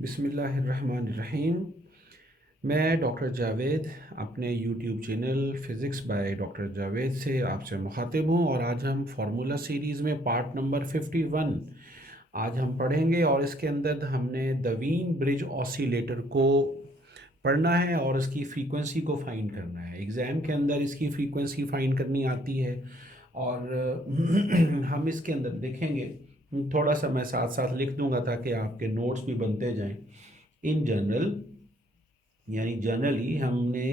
बिस्मिल्लाहिर्रहमानिर्रहीम। मैं डॉक्टर जावेद अपने YouTube channel physics by doctor Javed से आपसे मुखातिब हूँ और आज हम फार्मूला सीरीज़ में पार्ट नंबर 51 आज हम पढ़ेंगे और इसके अंदर हमने द वीन ब्रिज ऑसिलेटर को पढ़ना है और इसकी फ्रीक्वेंसी को फाइंड करना है। एग्ज़ाम के अंदर इसकी फ्रीक्वेंसी फाइंड करनी आती है और हम इसके अंदर देखेंगे। थोड़ा सा मैं साथ साथ लिख दूंगा ताकि आपके नोट्स भी बनते जाएं। इन जनरल यानी जनरली हमने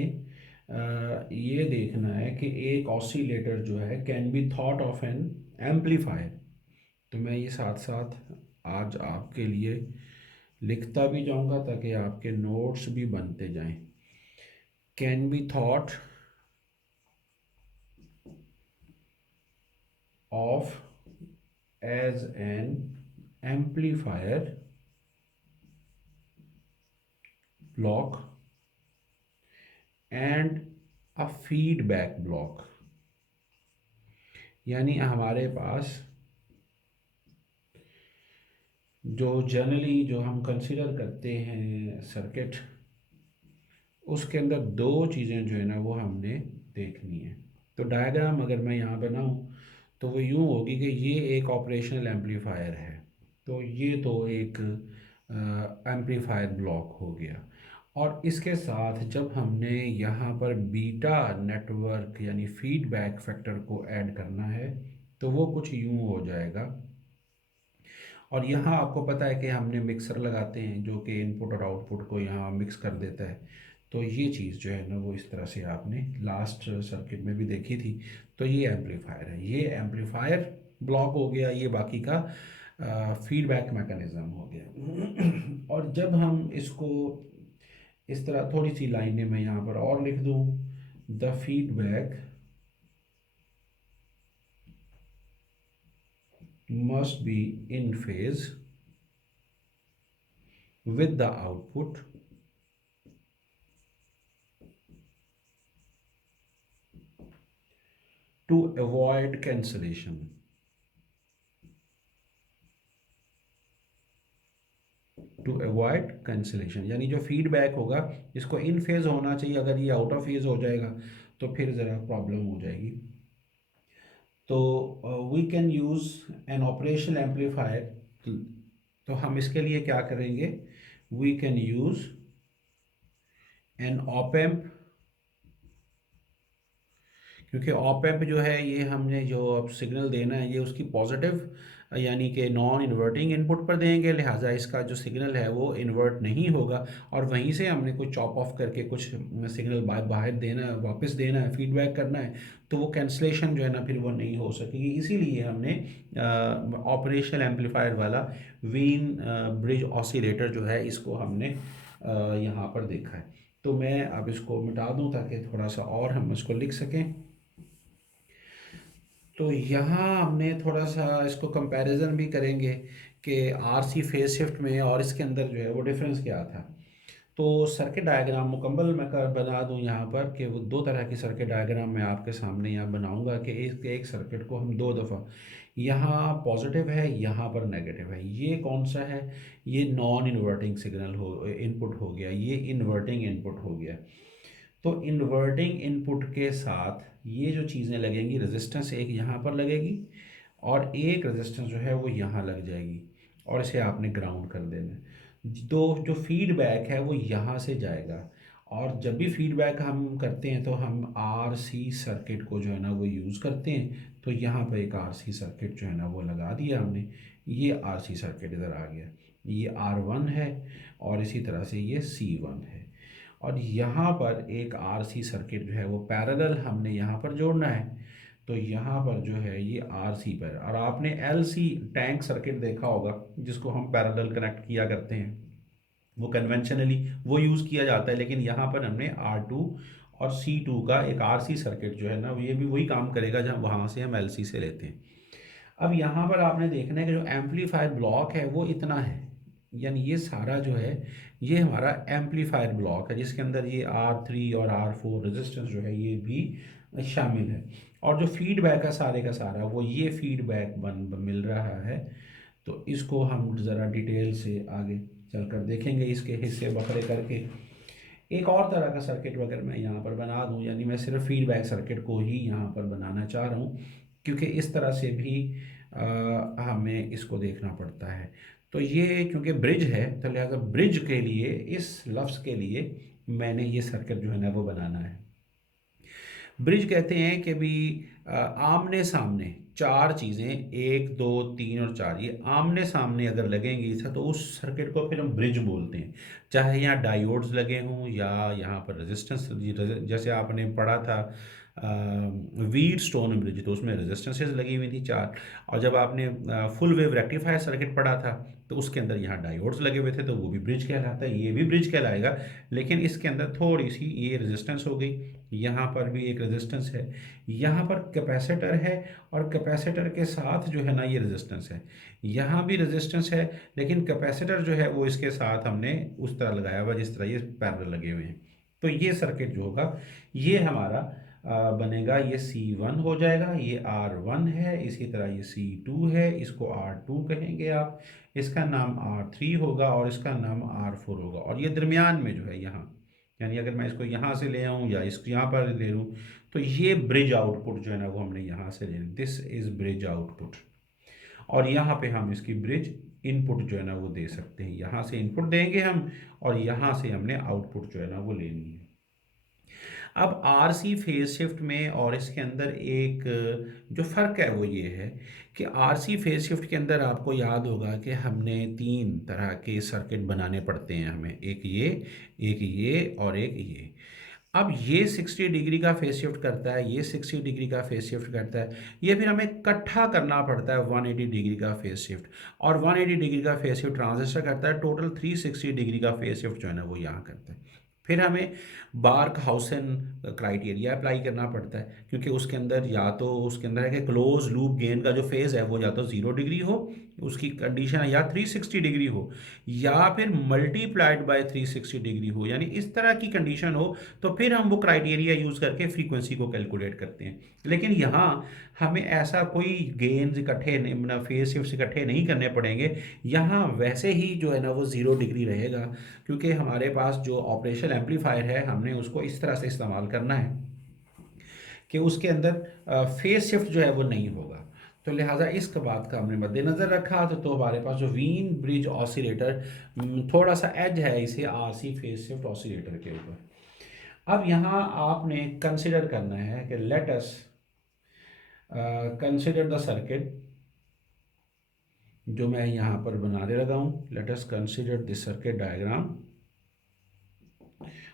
ये देखना है कि एक ऑसिलेटर जो है can be thought of N amplifier. तो मैं ये साथ साथ आज आपके लिए लिखता भी जाऊंगा ताकि आपके नोट्स भी बनते जाएं। Can be thought of as an amplifier block and a feedback block. यानी हमारे पास जो जनरली जो हम कंसिडर करते हैं सर्किट, उसके अंदर दो चीज़ें जो है ना वो हमने देखनी है। तो डायग्राम अगर मैं यहाँ बनाऊँ तो वो यूँ होगी कि ये एक ऑपरेशनल एम्पलीफायर है, तो ये तो एक एम्पलीफायर ब्लॉक हो गया। और इसके साथ जब हमने यहाँ पर बीटा नेटवर्क यानी फीडबैक फैक्टर को ऐड करना है तो वो कुछ यूँ हो जाएगा। और यहाँ आपको पता है कि हमने मिक्सर लगाते हैं जो कि इनपुट और आउटपुट को यहाँ मिक्स कर देता है। तो ये चीज़ जो है ना वो इस तरह से आपने लास्ट सर्किट में भी देखी थी। तो ये एम्पलीफायर है, ये एम्पलीफायर ब्लॉक हो गया, ये बाकी का फीडबैक मैकेनिज़्म हो गया। और जब हम इसको इस तरह थोड़ी सी लाइनें मैं यहाँ पर और लिख दूँ, the feedback must be in phase with the output to avoid cancellation। To avoid cancellation यानी जो फीडबैक होगा इसको इन फेज होना चाहिए, अगर ये आउट ऑफ फेज हो जाएगा तो फिर ज़रा प्रॉब्लम हो जाएगी। तो we can use an operational amplifier. तो हम इसके लिए क्या करेंगे, we can use an op amp, क्योंकि ऑप एम्प जो है ये हमने जो अब सिग्नल देना है ये उसकी पॉजिटिव यानी कि नॉन इन्वर्टिंग इनपुट पर देंगे, लिहाजा इसका जो सिग्नल है वो इन्वर्ट नहीं होगा और वहीं से हमने कुछ चॉप ऑफ करके कुछ सिग्नल बाहर देना है, वापस देना है, फीडबैक करना है। तो वो कैंसलेशन जो है ना फिर वो नहीं हो सकेगी। इसीलिए हमने ऑपरेशनल एम्पलीफायर वाला वीन ब्रिज ऑसिलेटर जो है इसको हमने यहाँ पर देखा है। तो मैं अब इसको मिटा दूँ ताकि थोड़ा सा और हम इसको लिख सकें। तो यहाँ हमने थोड़ा सा इसको कंपैरिजन भी करेंगे कि आरसी फेज शिफ्ट में और इसके अंदर जो है वो डिफरेंस क्या था। तो सर्किट डायग्राम मुकम्मल मैं कर बना दूं यहाँ पर कि वो दो तरह की सर्किट डायग्राम मैं आपके सामने यहाँ बनाऊंगा कि एक सर्किट को हम दो दफ़ा, यहाँ पॉजिटिव है यहाँ पर नेगेटिव है। ये कौन सा है, ये नॉन इन्वर्टिंग सिग्नल हो इनपुट हो गया, ये इन्वर्टिंग इनपुट हो गया। तो इन्वर्टिंग इनपुट के साथ ये जो चीज़ें लगेंगी, रेजिस्टेंस एक यहाँ पर लगेगी और एक रेजिस्टेंस जो है वो यहाँ लग जाएगी और इसे आपने ग्राउंड कर देना है। तो जो फीडबैक है वो यहाँ से जाएगा और जब भी फीडबैक हम करते हैं तो हम आरसी सर्किट को जो है ना वो यूज़ करते हैं। तो यहाँ पर एक आरसी सर्किट जो है ना वो लगा दिया हमने, ये आरसी सर्किट इधर आ गया, ये R1 है और इसी तरह से ये C1 है। और यहाँ पर एक आरसी सर्किट जो है वो पैरेलल हमने यहाँ पर जोड़ना है। तो यहाँ पर जो है ये आरसी पर, और आपने एलसी टैंक सर्किट देखा होगा जिसको हम पैरेलल कनेक्ट किया करते हैं, वो कन्वेंशनली वो यूज़ किया जाता है, लेकिन यहाँ पर हमने R2 और C2 का एक आरसी सर्किट जो है ना ये भी वही काम करेगा जहाँ वहाँ से हम एलसी से लेते हैं। अब यहाँ पर आपने देखना है कि जो एम्पलीफायर ब्लॉक है वो इतना है, यानी ये सारा जो है ये हमारा एम्पलीफायर ब्लॉक है जिसके अंदर ये R3 और R4 रेजिस्टेंस जो है ये भी शामिल है। और जो फीडबैक है सारे का सारा वो ये फीडबैक मिल रहा है। तो इसको हम ज़रा डिटेल से आगे चलकर देखेंगे, इसके हिस्से बखरे करके। एक और तरह का सर्किट अगर मैं यहाँ पर बना दूँ, यानी मैं सिर्फ फीडबैक सर्किट को ही यहाँ पर बनाना चाह रहा हूँ, क्योंकि इस तरह से भी हमें इसको देखना पड़ता है। तो ये क्योंकि ब्रिज है, तो लिहाजा ब्रिज के लिए, इस लफ्ज़ के लिए मैंने ये सर्किट जो है ना वो बनाना है। ब्रिज कहते हैं कि भी आमने सामने चार चीज़ें, एक दो तीन और चार, ये आमने सामने अगर लगेंगी तो उस सर्किट को फिर हम ब्रिज बोलते हैं। चाहे यहाँ डायोड्स लगे हों या यहाँ पर रेजिस्टेंस, जैसे आपने पढ़ा था वीट स्टोन ब्रिज, तो उसमें रेजिस्टेंसेस लगी हुई थी चार। और जब आपने फुल वेव रेक्टिफायर सर्किट पढ़ा था तो उसके अंदर यहाँ डायोड्स लगे हुए थे, तो वो भी ब्रिज कहलाता है, ये भी ब्रिज कहलाएगा। लेकिन इसके अंदर थोड़ी सी ये रेजिस्टेंस हो गई, यहाँ पर भी एक रेजिस्टेंस है, यहाँ पर कैपेसिटर है, और कैपेसिटर के साथ जो है ना ये रेजिस्टेंस है, यहाँ भी रेजिस्टेंस है, लेकिन कैपेसिटर जो है वो इसके साथ हमने उस तरह लगाया हुआ जिस तरह ये पैरेलल लगे हुए हैं। तो ये सर्किट जो होगा ये हमारा बनेगा, ये C1 हो जाएगा, ये R1 है, इसी तरह ये C2 है, इसको R2 कहेंगे आप, इसका नाम R3 होगा और इसका नाम R4 होगा। और ये दरमियान में जो है यहाँ, यानी अगर मैं इसको यहाँ से ले आऊँ या इसको यहाँ पर ले लूँ, तो ये ब्रिज आउटपुट जो है ना वो हमने यहाँ से लेना, दिस इज़ ब्रिज आउटपुट। और यहाँ पे हम इसकी ब्रिज इनपुट जो है ना वो दे सकते हैं, यहाँ से इनपुट देंगे हम और यहाँ से हमने आउटपुट जो है ना वो लेनी है। अब आरसी फेज शिफ्ट में और इसके अंदर एक जो फ़र्क है वो ये है कि आरसी फेज शिफ्ट के अंदर आपको याद होगा कि हमने तीन तरह के सर्किट बनाने पड़ते हैं हमें, एक ये और एक ये। अब ये 60 डिग्री का फेज शिफ्ट करता है, ये 60 डिग्री का फेज शिफ्ट करता है, ये फिर हमें इकट्ठा करना पड़ता है 180 डिग्री का फेज शिफ्ट, और 180 डिग्री का फेज शिफ्ट ट्रांजिस्टर करता है, टोटल 360 डिग्री का फेज शिफ्ट जो है ना वो यहाँ करता है। फिर हमें बार्क हाउसन क्राइटेरिया अप्लाई करना पड़ता है, क्योंकि उसके अंदर या तो उसके अंदर है कि क्लोज लूप गेन का जो फेज़ है वो या तो 0 डिग्री हो, उसकी कंडीशन या 360 डिग्री हो, या फिर मल्टीप्लाइड बाय 360 डिग्री हो, यानी इस तरह की कंडीशन हो, तो फिर हम वो क्राइटेरिया यूज़ करके फ्रीक्वेंसी को कैलकुलेट करते हैं। लेकिन यहाँ हमें ऐसा कोई गेन्स इकट्ठे नहीं, फेज शिफ्ट इकट्ठे नहीं करने पड़ेंगे, यहाँ वैसे ही जो है ना वो 0 डिग्री रहेगा, क्योंकि हमारे पास जो ऑपरेशनल एम्पलीफायर है हमने उसको इस तरह से इस्तेमाल करना है कि उसके अंदर फेज शिफ्ट जो है वो नहीं होगा। तो लिहाजा इस बात का हमने मद्देनज़र रखा, तो हमारे पास जो वीन ब्रिज ऑसिलेटर थोड़ा सा एज है इसे आरसी फेज शिफ्ट ऑसिलेटर के ऊपर। अब यहाँ आपने कंसिडर करना है कि let us consider the circuit जो मैं यहाँ पर बनाने लगा हूँ। Let us consider this circuit diagram,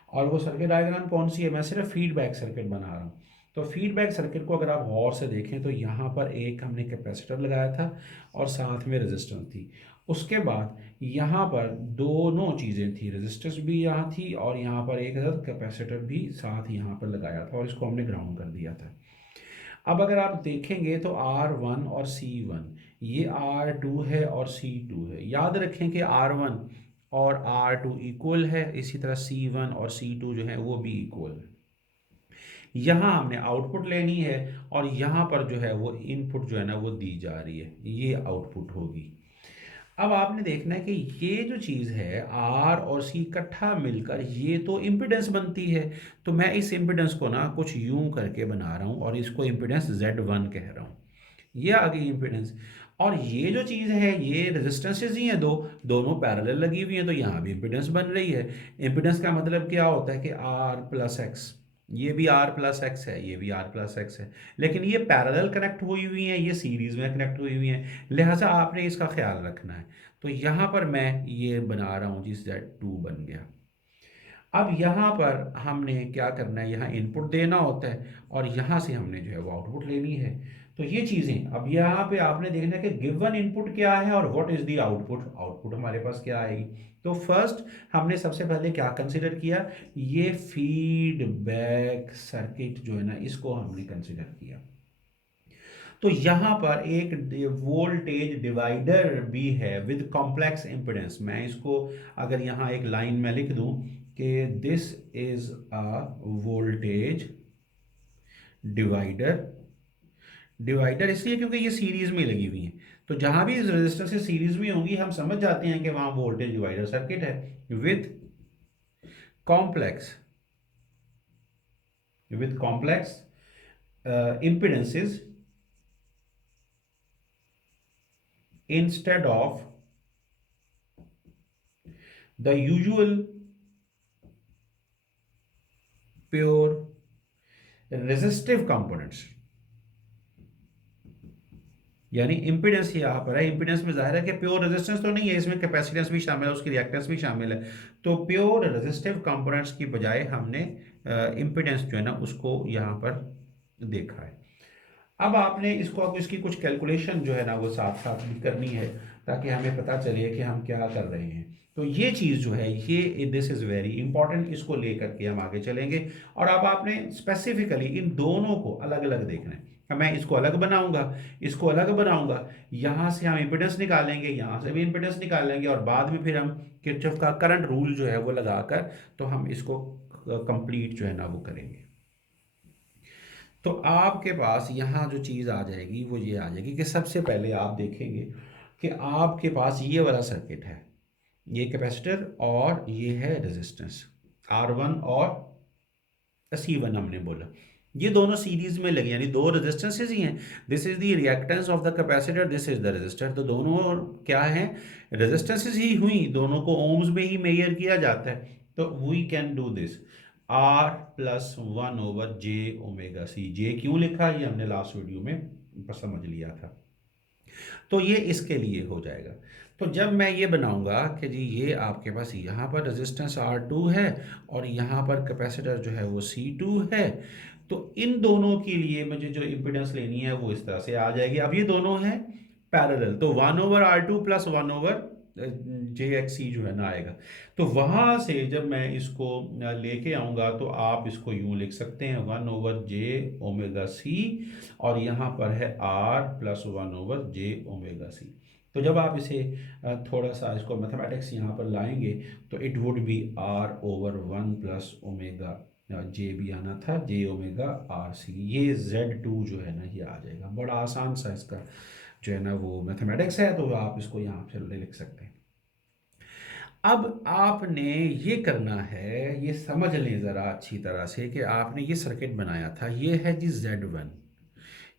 और वो सर्किट डायग्राम कौन सी है, मैं सिर्फ फीडबैक सर्किट बना रहा हूँ। तो फीडबैक सर्किट को अगर आप गौर से देखें तो यहाँ पर एक हमने कैपेसिटर लगाया था और साथ में रेजिस्टेंस थी। उसके बाद यहाँ पर दोनों चीज़ें थी, रेजिस्टेंस भी यहाँ थी और यहाँ पर एक कैपेसिटर भी साथ यहाँ पर लगाया था और इसको हमने ग्राउंड कर दिया था। अब अगर आप देखेंगे तो R1 और C1, ये R2 है और C2 है। याद रखें कि R1 और R2 इक्वल है, इसी तरह C1 और C2 जो है वो भी इक्वल है। यहाँ हमने आउटपुट लेनी है और यहाँ पर जो है वो इनपुट जो है ना वो दी जा रही है, ये आउटपुट होगी। अब आपने देखना है कि ये जो चीज़ है R और C इकट्ठा मिलकर ये तो इम्पिडेंस बनती है। तो मैं इस इम्पिडेंस को ना कुछ यूं करके बना रहा हूँ और इसको इम्पिडेंस Z1 कह रहा हूँ। ये आ गई इम्पिडेंस। और ये जो चीज़ है ये रेजिस्टेंसेज ही हैं, दोनों पैरेलल लगी हुई हैं, तो यहाँ भी इम्पिडेंस बन रही है। इम्पिडेंस का मतलब क्या होता है कि R प्लस एक्स, ये भी R प्लस एक्स है, ये भी R प्लस एक्स है, लेकिन ये पैरेलल कनेक्ट हुई हुई हैं, ये सीरीज़ में कनेक्ट हुई हुई हैं, लिहाजा आपने इसका ख्याल रखना है। तो यहाँ पर मैं ये बना रहा हूँ जिस Z2 बन गया। अब यहाँ पर हमने क्या करना है, यहाँ इनपुट देना होता है और यहाँ से हमने जो है वो आउटपुट लेनी है। तो ये चीज़ें अब यहाँ पे आपने देखना है कि गिवन इनपुट क्या है और what is the output, output हमारे पास क्या आएगी। तो फर्स्ट हमने सबसे पहले क्या कंसिडर किया, ये फीडबैक सर्किट जो है ना इसको हमने कंसिडर किया। तो यहाँ पर एक वोल्टेज डिवाइडर भी है विद कॉम्प्लेक्स इम्पिडेंस। मैं इसको अगर यहाँ एक लाइन में लिख दूं कि this is a voltage divider divider इसलिए क्योंकि ये सीरीज में लगी हुई हैं, तो जहां भी रेजिस्टेंस सीरीज में होंगी हम समझ जाते हैं कि वहां वोल्टेज डिवाइडर सर्किट है। With complex with complex impedances instead of the usual pure resistive components। यानी इंपीडेंस यहाँ पर है, इंपीडेंस में जाहिर है कि प्योर रेजिस्टेंस तो नहीं है, इसमें कैपेसिटेंस भी शामिल है, उसकी रिएक्टेंस भी शामिल है। तो प्योर रेजिस्टिव कंपोनेंट्स की बजाय हमने इंपीडेंस जो है ना उसको यहाँ पर देखा है। अब आपने इसकी कुछ कैलकुलेशन जो है ना वो साथ साथ भी करनी है, ताकि हमें पता चले कि हम क्या कर रहे हैं। तो ये चीज़ जो है ये दिस इज़ वेरी इंपॉर्टेंट, इसको लेकर के हम आगे चलेंगे। और अब आपने स्पेसिफिकली इन दोनों को अलग अलग देखना है। मैं इसको अलग बनाऊंगा, इसको अलग बनाऊंगा, यहाँ से हम इम्पिडेंस निकालेंगे, यहाँ से भी इम्पिडेंस निकालेंगे, और बाद में फिर हम किरचॉफ का करंट रूल जो है वो लगाकर तो हम इसको कंप्लीट जो है ना वो करेंगे। तो आपके पास यहाँ जो चीज़ आ जाएगी वो ये आ जाएगी कि सबसे पहले आप देखेंगे कि आपके पास ये वाला सर्किट है, ये कैपेसिटर और ये है रेजिस्टेंस R1 और C1 हमने बोला, ये दोनों सीरीज में लगे, यानी दो रेजिस्टेंसेस ही हैं। This is the reactance of the capacitor, this is the resistor. तो दोनों क्या हैं, रेजिस्टेंसेस ही हुई, दोनों को ओम्स में ही मेजर किया जाता है। तो we can do this R plus 1/j⍵c। J क्यों लिखा ये हमने लास्ट वीडियो में समझ लिया था। तो ये इसके लिए हो जाएगा। तो जब मैं ये बनाऊंगा कि जी ये आपके पास यहाँ पर रेजिस्टेंस R2 है और यहाँ पर कैपेसिटर जो है वो C2 है, तो इन दोनों के लिए मुझे जो इम्पिडेंस लेनी है वो इस तरह से आ जाएगी। अब ये दोनों हैं पैरेलल, तो 1/R2 प्लस 1/JXC जो है ना आएगा। तो वहां से जब मैं इसको लेके आऊंगा तो आप इसको यूं लिख सकते हैं 1/j⍵c, और यहाँ पर है R प्लस 1/j⍵c। तो जब आप इसे थोड़ा सा इसको मैथमेटिक्स यहाँ पर लाएंगे तो it would be R/1 plus omega, J भी आना था j⍵RC। ये Z2 जो है ना ये आ जाएगा। बड़ा आसान सा इसका जो है ना वो मैथमेटिक्स है, तो आप इसको यहाँ पे लिख सकते हैं। अब आपने ये करना है, ये समझ लें ज़रा अच्छी तरह से कि आपने ये सर्किट बनाया था, ये है जी Z1,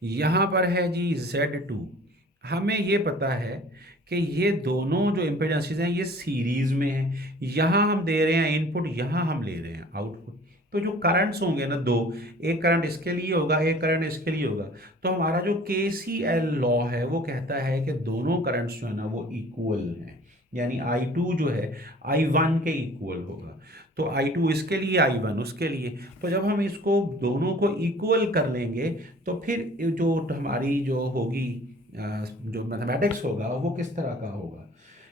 यहाँ पर है जी Z2। हमें ये पता है कि ये दोनों जो इम्पेडेंसेस हैं ये सीरीज में हैं, यहाँ हम दे रहे हैं इनपुट, यहाँ हम ले रहे हैं आउटपुट। तो जो करंट्स होंगे ना दो, एक करंट इसके लिए होगा, एक करंट इसके लिए होगा, तो हमारा जो KCL लॉ है वो कहता है कि दोनों करंट्स जो है ना वो इक्वल हैं, यानी I2 जो है I1 के इक्वल होगा। तो I2 इसके लिए, I1 उसके लिए। तो जब हम इसको दोनों को इक्वल कर लेंगे तो फिर जो हमारी जो होगी जो मैथमेटिक्स होगा वो किस तरह का होगा,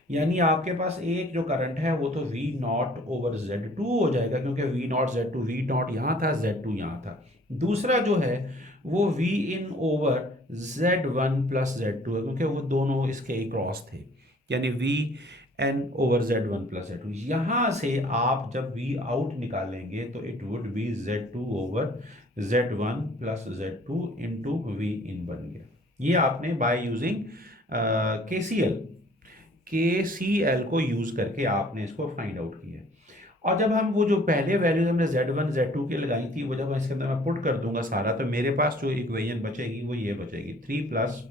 यानी आपके पास एक जो करंट है वो तो V0/Z2 हो जाएगा, क्योंकि V0 Z2, V0 यहाँ था, Z2 यहाँ था। दूसरा जो है वो Vin/Z1 प्लस Z2 है, क्योंकि वो दोनों इसके क्रॉस थे, यानी Vn/Z1 प्लस Z2। यहाँ से आप जब V आउट निकालेंगे तो it would B Z2/Z1 plus Z2 into Vin बन गया। ये आपने बाय यूजिंग KCL को यूज करके आपने इसको फाइंड आउट किया। और जब हम वो जो पहले वैल्यूज हमने Z1 Z2 की लगाई थी वो जब इसके अंदर मैं पुट कर दूंगा सारा, तो मेरे पास जो इक्वेशन बचेगी वो ये बचेगी 3 प्लस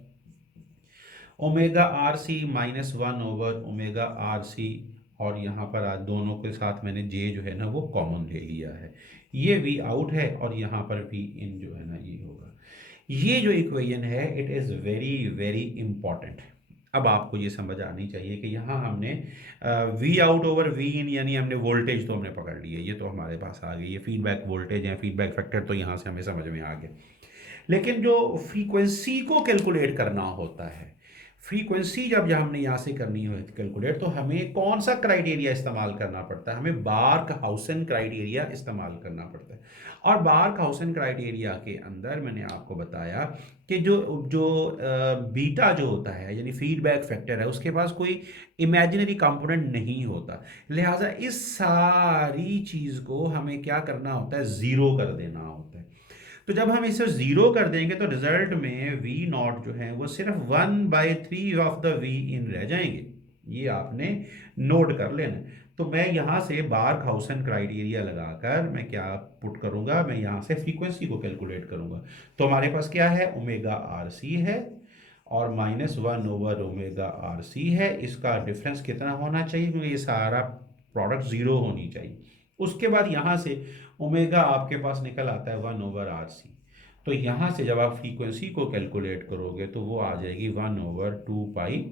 ω/RC माइनस 1/ω/RC, और यहाँ पर आज दोनों के साथ मैंने J जो है ना वो कॉमन ले लिया है। ये V आउट है और यहाँ पर V इन जो है ना ये होगा। ये जो इक्वेशन है it is very very important. अब आपको ये समझ आनी चाहिए कि यहाँ हमने V आउट ओवर V इन, यानी हमने वोल्टेज तो हमने पकड़ ली है, ये तो हमारे पास आ गई, ये फीडबैक वोल्टेज है, फीडबैक फैक्टर तो यहाँ से हमें समझ में आ गया। लेकिन जो फ्रीक्वेंसी को कैलकुलेट करना होता है, फ्रीक्वेंसी जब हमने यहाँ से करनी हो कैलकुलेट, तो हमें कौन सा क्राइटेरिया इस्तेमाल करना पड़ता है, हमें बार्कहाउसेन क्राइटेरिया इस्तेमाल करना पड़ता है। और बार्कहाउसेन क्राइटेरिया के अंदर मैंने आपको बताया कि जो जो बीटा जो होता है यानी फीडबैक फैक्टर है उसके पास कोई इमेजिनरी कंपोनेंट नहीं होता, लिहाजा इस सारी चीज़ को हमें क्या करना होता है, ज़ीरो कर देना होता है। तो जब हम इसे ज़ीरो कर देंगे तो रिजल्ट में वी नॉट जो है वो सिर्फ 1/3 ऑफ द वी इन रह जाएंगे। ये आपने नोट कर लेना। तो मैं यहाँ से बार्कहाउसेन क्राइटेरिया लगाकर मैं क्या पुट करूँगा, मैं यहाँ से फ्रीक्वेंसी को कैलकुलेट करूँगा। तो हमारे पास क्या है, ओमेगा आर सी है और -1/ओमेगा आर सी है। इसका डिफरेंस कितना होना चाहिए, क्योंकि ये सारा प्रोडक्ट ज़ीरो होनी चाहिए। उसके बाद यहाँ से ओमेगा आपके पास निकल आता है 1/आर सी। तो यहाँ से जब आप फ्रीक्वेंसी को कैलकुलेट करोगे तो वो आ जाएगी 1/2 पाई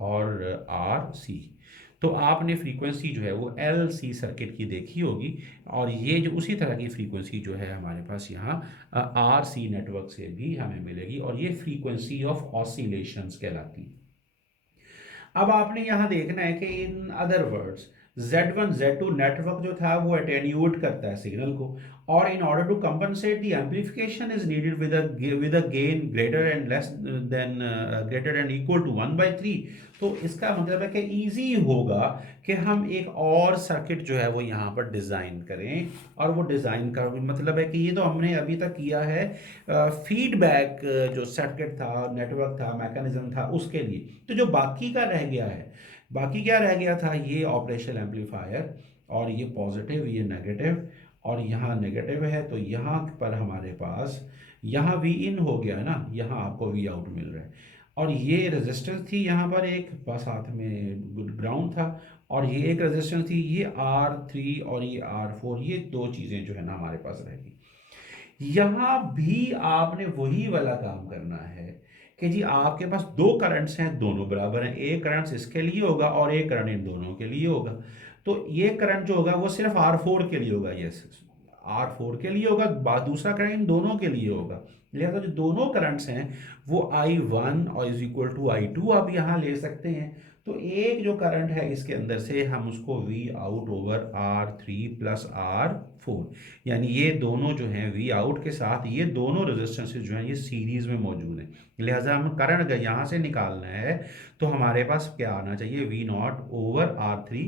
और आर सी। तो आपने फ्रीक्वेंसी जो है वो एल सी सर्किट की देखी होगी, और ये जो उसी तरह की फ्रीक्वेंसी जो है हमारे पास यहाँ आर सी नेटवर्क से भी हमें मिलेगी, और ये फ्रीक्वेंसी ऑफ ऑसिलेशंस कहलाती है। अब आपने यहाँ देखना है कि in other words Z1 Z2 network जो था वो अटेन्यूएट करता है सिग्नल को, और in order to compensate the amplification is needed with a gain greater and less than greater and equal to 1/3। तो इसका मतलब है कि इजी होगा कि हम एक और सर्किट जो है वो यहाँ पर डिज़ाइन करें, और वो डिज़ाइन का मतलब है कि ये तो हमने अभी तक किया है फीडबैक जो सर्किट था, नेटवर्क था, मैकेनिज्म था, उसके लिए। तो जो बाकी का रह गया है, बाकी क्या रह गया था, ये ऑपरेशनल एम्पलीफायर, और ये पॉजिटिव, ये नेगेटिव, और यहाँ नेगेटिव है, तो यहाँ पर हमारे पास यहाँ वी इन हो गया है ना, यहाँ आपको वी आउट मिल रहा है। और ये रेजिस्टेंस थी यहाँ पर एक, बस साथ में ग्राउंड था, और ये एक रेजिस्टेंस थी, ये R3 और ये R4, ये दो चीज़ें जो है ना हमारे पास रहेगी। यहां भी आपने वही वाला काम करना है कि जी आपके पास दो करंट्स हैं, दोनों बराबर हैं, एक करंट इसके लिए होगा और एक करंट इन दोनों के लिए होगा। तो ये करंट जो होगा वो सिर्फ R4 के लिए होगा, यस, R4 के लिए होगा, दूसरा करंट इन दोनों के लिए होगा। लिहाजा जो दोनों करंट्स हैं वो I1 और इज इक्वल टू I2 आप यहाँ ले सकते हैं। तो एक जो करंट है इसके अंदर से हम उसको V out over R3 plus R4, यानी ये दोनों जो हैं वी आउट के साथ ये दोनों रेजिस्टेंसेज जो हैं ये सीरीज में मौजूद हैं। लिहाजा हम करंट अगर यहाँ से निकालना है तो हमारे पास क्या आना चाहिए, we not over R3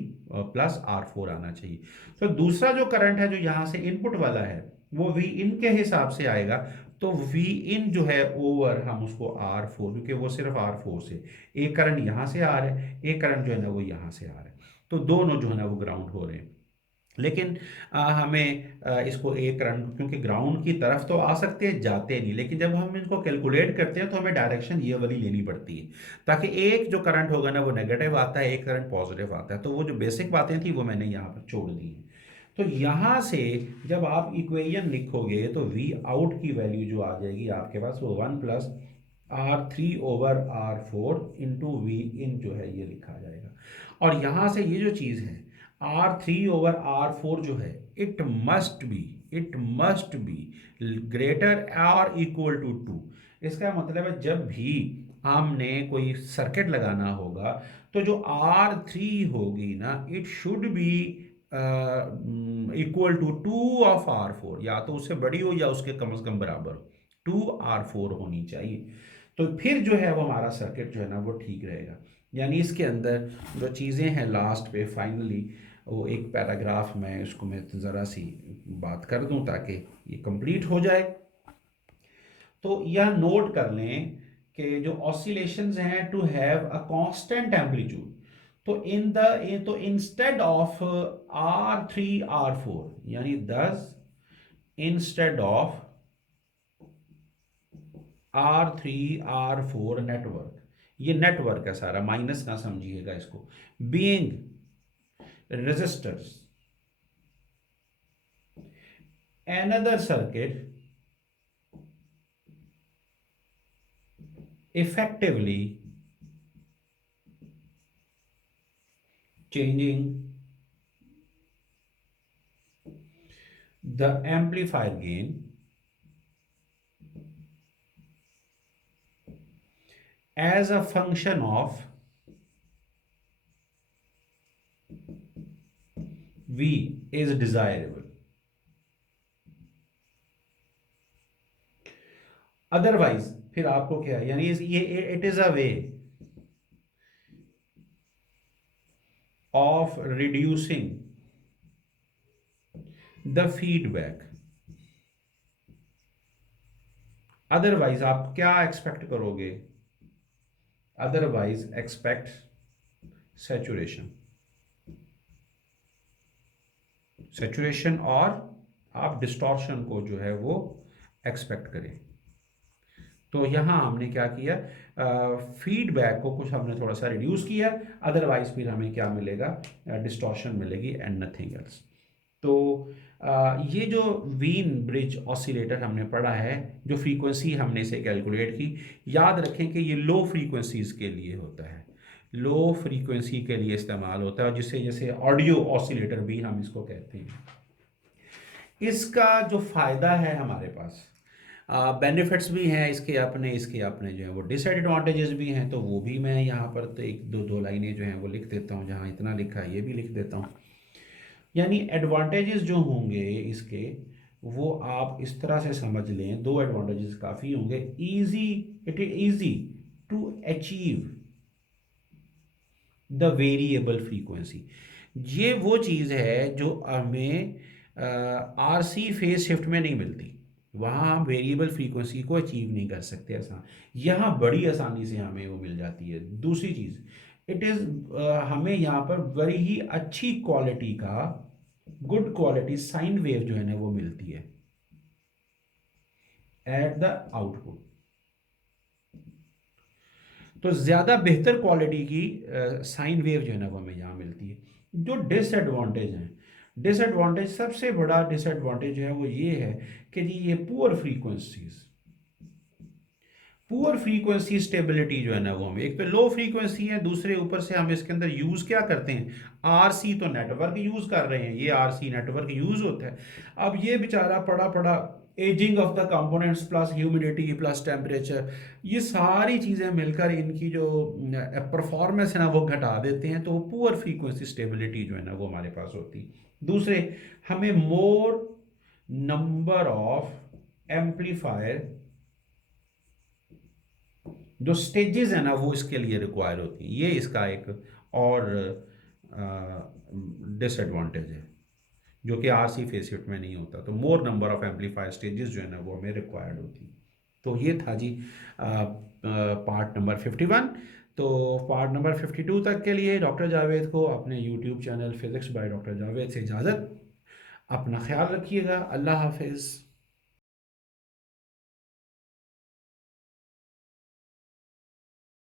plus R4 आना चाहिए। तो दूसरा जो करंट है जो यहाँ से इनपुट वाला है वो वी इन के हिसाब से आएगा। तो वी इन जो है ओवर हम उसको R4, क्योंकि वो सिर्फ R4 से एक करंट यहाँ से आ रहा है, एक करंट जो है ना वो यहाँ से आ रहा है, तो दोनों जो है ना वो ग्राउंड हो रहे हैं। लेकिन हमें इसको एक करंट, क्योंकि ग्राउंड की तरफ तो आ सकते हैं, जाते नहीं, लेकिन जब हम इनको कैलकुलेट करते हैं तो हमें डायरेक्शन ये वाली लेनी पड़ती है, ताकि एक जो करंट होगा ना वो नेगेटिव आता है, एक करंट पॉजिटिव आता है। तो वो जो बेसिक बातें थी वो मैंने यहाँ पर छोड़ दी हैं। तो यहाँ से जब आप इक्वेशन लिखोगे तो वी आउट की वैल्यू जो आ जाएगी आपके पास वो 1+R3/R4 इंटू वी इन जो है ये लिखा जाएगा। और यहाँ से ये जो चीज़ है R3/R4 जो है, इट मस्ट बी ग्रेटर और इक्वल टू 2। इसका मतलब है जब भी हमने कोई सर्किट लगाना होगा तो जो R3 होगी ना, it should be equal to 2 of R4, या तो उससे बड़ी हो या उसके कम से कम बराबर हो, 2R4 होनी चाहिए। तो फिर जो है वो हमारा सर्किट जो है ना वो ठीक रहेगा। यानी इसके अंदर जो चीज़ें हैं लास्ट पे फाइनली, वो एक पैराग्राफ में उसको मैं ज़रा सी बात कर दूं ताकि ये कंप्लीट हो जाए। तो यह नोट कर लें कि जो ऑसिलेशंस हैं to have a constant amplitude, तो इंस्टेड ऑफ R3/R4, यानी 10 इंस्टेड ऑफ R3/R4 नेटवर्क, ये नेटवर्क है सारा, माइनस ना समझिएगा इसको, being resistors, another circuit effectively changing the amplifier gain as a function of V is desirable. Otherwise फिर आपको क्या है, यानी ये it is a way of reducing the feedback otherwise आप क्या एक्सपेक्ट करोगे? अदरवाइज एक्सपेक्ट सैचुरेशन, सैचुरेशन, और आप डिस्टॉर्शन को जो है वो एक्सपेक्ट करें। तो यहाँ हमने क्या किया, फीडबैक को कुछ हमने थोड़ा सा रिड्यूस किया, अदरवाइज फिर हमें क्या मिलेगा, डिस्टॉर्शन मिलेगी एंड नथिंग एल्स। तो ये जो वीन ब्रिज ऑसिलेटर हमने पढ़ा है, जो फ्रीक्वेंसी हमने इसे कैलकुलेट की, याद रखें कि ये लो फ्रीक्वेंसीज के लिए होता है, लो फ्रीक्वेंसी के लिए इस्तेमाल होता है, जिसे जैसे ऑडियो ऑसिलेटर भी हम इसको कहते हैं। इसका जो फ़ायदा है हमारे पास, बेनिफिट्स भी हैं इसके अपने जो है वो डिसएडवांटेजेस भी हैं, तो वो भी मैं यहाँ पर तो एक दो दो लाइनें जो हैं वो लिख देता हूँ, जहाँ इतना लिखा है ये भी लिख देता हूँ। यानी एडवांटेजेस जो होंगे इसके, वो आप इस तरह से समझ लें, दो एडवांटेजेस काफ़ी होंगे। Easy, it is easy to achieve the variable frequency. ये वो चीज़ है जो हमें आरसी फेज शिफ्ट में नहीं मिलती, वहाँ हम वेरिएबल फ्रीक्वेंसी को अचीव नहीं कर सकते ऐसा, यहाँ बड़ी आसानी से हमें वो मिल जाती है। दूसरी चीज़, इट इज़ हमें यहाँ पर बड़ी ही अच्छी क्वालिटी का, गुड क्वालिटी साइन वेव जो है ना वो मिलती है एट द आउटपुट। तो ज़्यादा बेहतर क्वालिटी की साइन वेव जो है ना वो हमें यहाँ मिलती है। जो डिसएडवांटेज हैं, डिसएडवांटेज, सबसे बड़ा डिसएडवांटेज जो है वो ये है कि जी ये poor frequencies, poor frequency stability जो है ना वो हमें, एक तो लो फ्रीक्वेंसी है, दूसरे ऊपर से हम इसके अंदर यूज़ क्या करते हैं, आरसी तो नेटवर्क यूज़ कर रहे हैं, ये आरसी नेटवर्क यूज़ होता है। अब ये बेचारा पड़ा पड़ा ageing of the components plus humidity plus temperature, ये सारी चीज़ें मिलकर इनकी जो परफॉर्मेंस है ना वो घटा देते हैं, तो पुअर फ्रीक्वेंसी स्टेबिलिटी जो है ना वो हमारे पास होती है। दूसरे, हमें मोर नंबर ऑफ एम्पलीफायर, जो स्टेजेस है ना वो इसके लिए रिक्वायर होती हैं, ये इसका एक और डिसएडवांटेज है जो कि आरसी फेज शिफ्ट में नहीं होता। तो मोर नंबर ऑफ एम्पलीफायर स्टेजेस जो है ना वो हमें रिक्वायर्ड होती। तो ये था जी पार्ट नंबर 51। तो पार्ट नंबर 52 तक के लिए डॉक्टर जावेद को अपने YouTube channel physics by doctor Javed से इजाज़त। अपना ख्याल रखिएगा। अल्लाह हाफिज़।